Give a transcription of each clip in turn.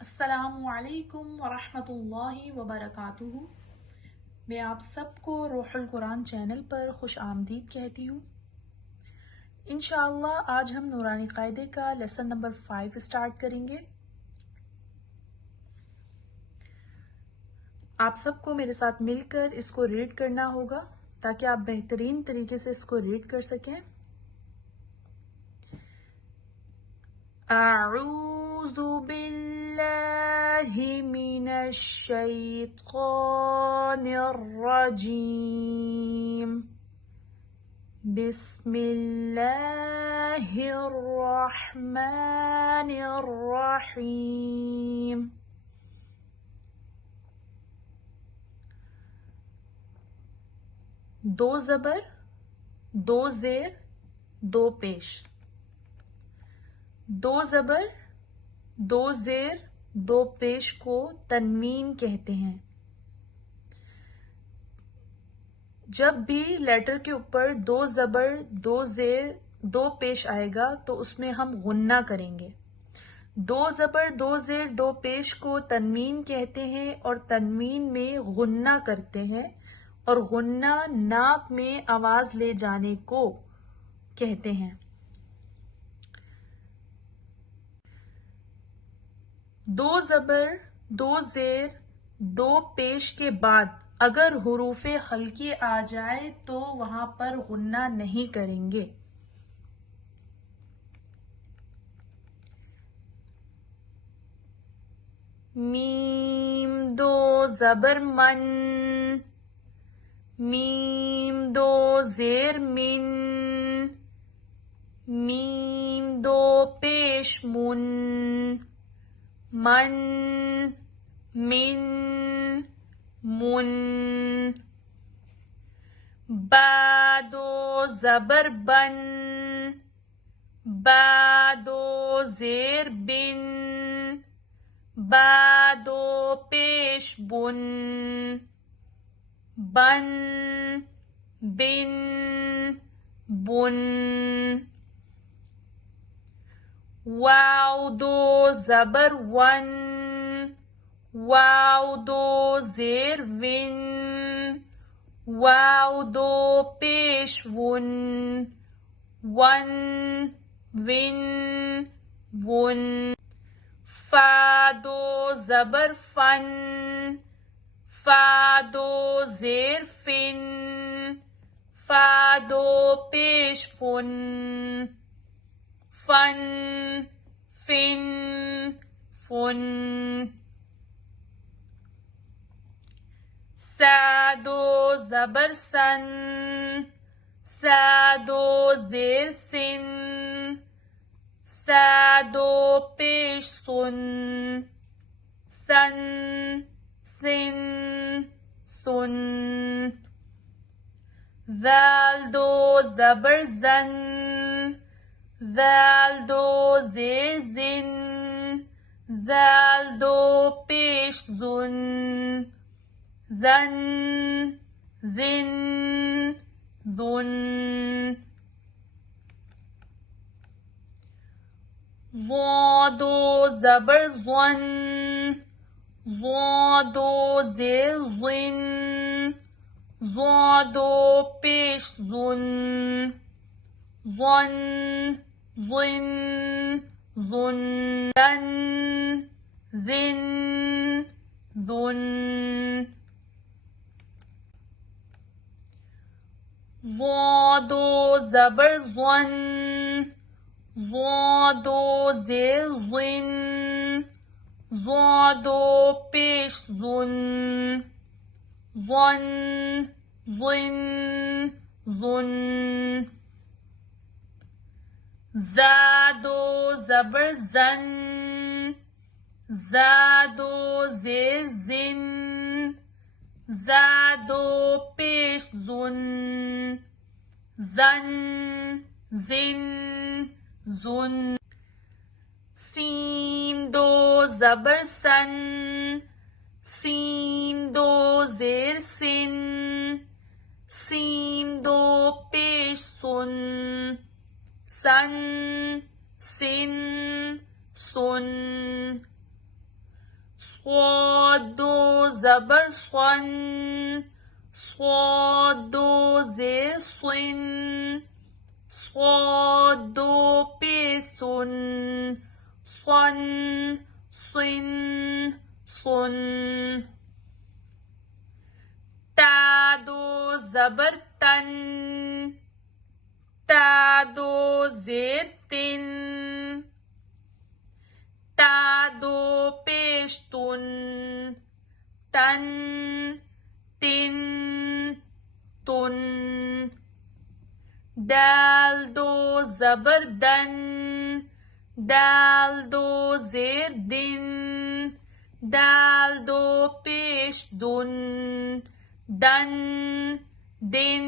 अस्सलामु अलैकुम वरहमतुल्लाहि वबरकातुहू। मैं आप सबको रूह-उल-कुरान चैनल पर खुश आमदीद कहती हूँ। इंशाअल्लाह आज हम नूरानी कायदे का लेसन नंबर 5 स्टार्ट करेंगे। आप सबको मेरे साथ मिलकर इसको रीड करना होगा ताकि आप बेहतरीन तरीके से इसको रीड कर सकें। अऊज़ु बिल्लाहि मिनश शैतानिर रजीम। बिस्मिल्लाहिर रहमानिर रहीम। दो ज़बर, दो ज़ेर, दो पेश। दो ज़बर, दो ज़ेर, दो पेश को तन्वीन कहते हैं। जब भी लेटर के ऊपर दो ज़बर, दो ज़ेर, दो पेश आएगा तो उसमें हम गुन्ना करेंगे। दो ज़बर, दो ज़ेर, दो पेश को तन्वीन कहते हैं और तन्वीन में गुन्ना करते हैं और गुन्ना नाक में आवाज ले जाने को कहते हैं। दो ज़बर, दो ज़ेर, दो पेश के बाद अगर हुरूफ़े हल्की आ जाए तो वहां पर गुन्ना नहीं करेंगे। मीम दो ज़बर मन, मीम दो ज़ेर मिन, मीम दो पेश मुन, मन, मिन, मुन। बा दो ज़बर बन, बा दो ज़ेर बिन, बा दो पेश बुन, बन, बिन, बुन। वाव दो ज़बर वन, वाव दो ज़ेर विन, वाव दो पेश वुन, वन, विन, वुन। फा दो ज़बर फन, फा दो ज़ेर फिन, फा दो पेश फुन, फन, फिन, फुन। सा दो ज़बर सन, सा दो ज़ेर सिन, सा दो पेश सुन, सन, सिन, सुन। ज़ाल दो ज़बर ज़न, ज़ाल दो ज़ेर ज़िन, ज़ाल दो पेश ज़ुन, ज़न, ज़िन, ज़ुन। ज़ौ दो ज़बर ज़न, ज़ौ दो ज़ेर ज़िन, ज़ौ दो पेश ज़ुन, ज़न, ज़िन, ज़ुन। ज़न, ज़िन, ज़ुन। ज़ौ दो ज़बर ज़न, ज़ौ दो ज़ेर ज़िन, ज़ौ दो पेश ज़ुन, ज़न, ज़िन, ज़ुन। ज़ा दो ज़बर ज़न, ज़ा दो ज़ेर ज़िन, ज़ा दो पेश ज़ुन, ज़न, ज़िन, ज़ुन। सीन दो ज़बर सन, सीन दो ज़ेर सिन, सीन दो पेश सुन, सन, सिन, सुन। زبر صن صاد دو زیر صن صاد دو پیش سن صن صن صن تا دو زبر تن تا دو زیر تن تا دو پیش تن تن تن تن دال دو زبر دن دال دو زیر دن دال دو پیش دن دن دن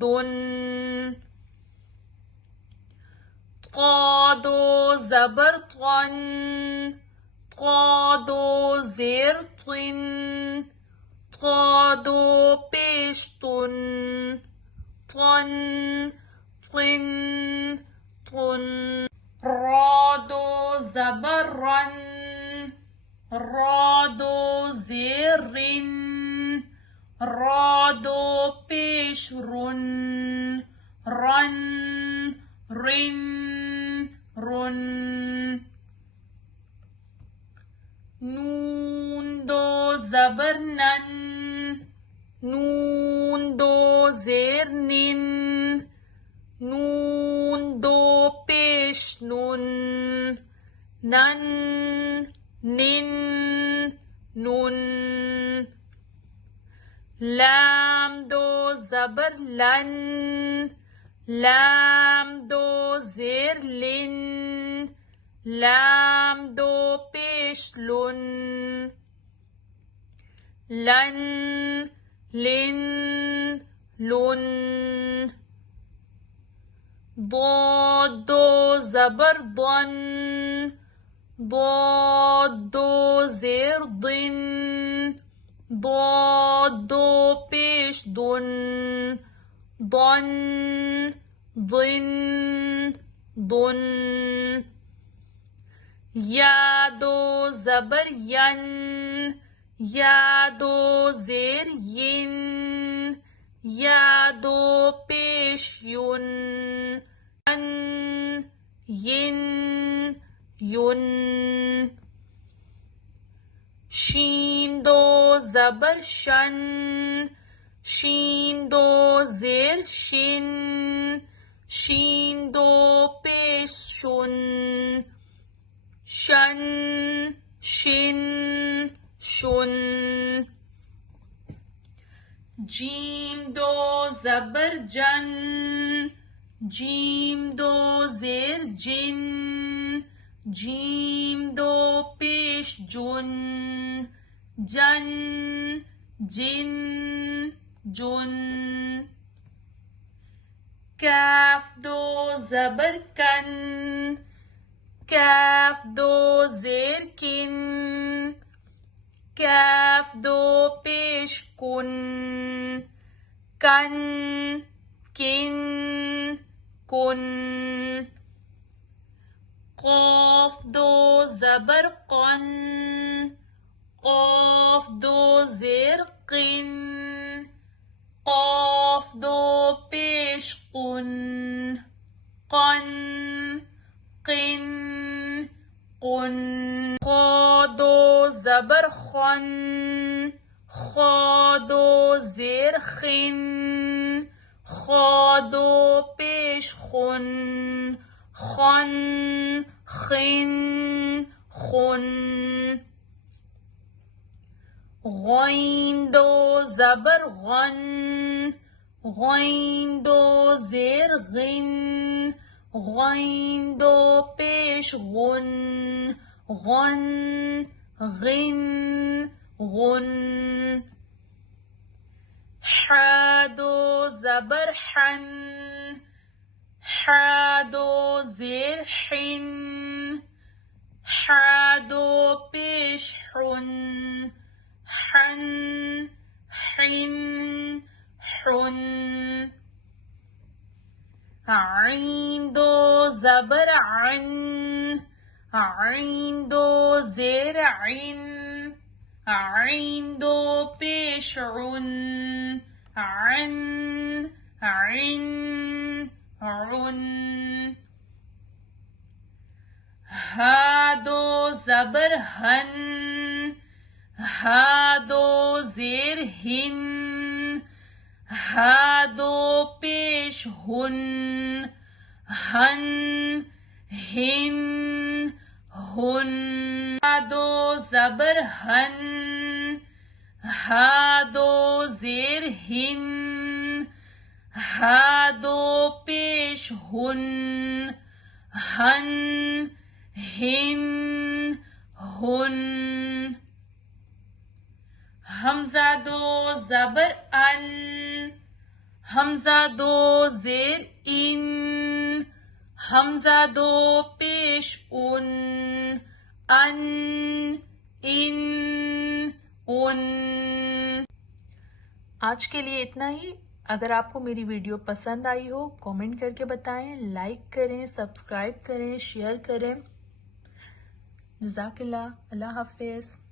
دن طا دو زبر طن طا دو زیر طن طا دو پیش طن طن طن طن را دو زبر رن را دو زیر رن را دو پیش رن رن رن رن نون دو زبر نن نون دو زیر نن نون دو پیش نن نن نن نن لام دو زبر لن لام دو زیر لن لام دو پیش لن لن لن لن ضاد دو زبر ضن ضاد دو زیر ضن ضاد دو پیش ضن ضن ضن ضن یا دو زبر ین یا دو زیر ین یا دو پیش یون ین ین یون شین دو زبر شن شین دو زیر شن شین دو پیش شن شن شن شن جیم دو زبر جن جیم دو زیر جن جیم دو پیش جن جن جن جن کاف دو زبر کن کاف دو زیر کن کاف دو پیش کن کن کن کن قاف دو زبر قن قاف دو زیر قن قاف دو پیش قن قن قن قن خا دو زبر خن خا دو زیر خن خا دو پیش خن خن خن خن غین دو زبر غن غین دو زیر غن غین دو پیش غن غن غن غن حا دو زبر حن حا دو زیر حن حا دو پیش حن حن حن حن عین دو زبر عن عین دو زیر عن عین دو پیش عن، عن، عن، عن. ہا دو زبر ہن، ہا دو زیر ہن، ہا دو پیش ہن، ہن، ہن، ہن. ہا دو زبر ہن، ہا دو زیر ہن، ہا دو پیش ہن، ہن، ہن، ہن. حمزہ دو زبر ان، حمزہ دو زیر ان، حمزہ دو پیش ان، ان، ان، ان. آج کے لیے اتنا ہی. اگر آپ کو میری ویڈیو پسند آئی ہو کامنٹ کر کے بتائیں، لائک کریں، سبسکرائب کریں، شیئر کریں. جزاک اللہ. اللہ حافظ.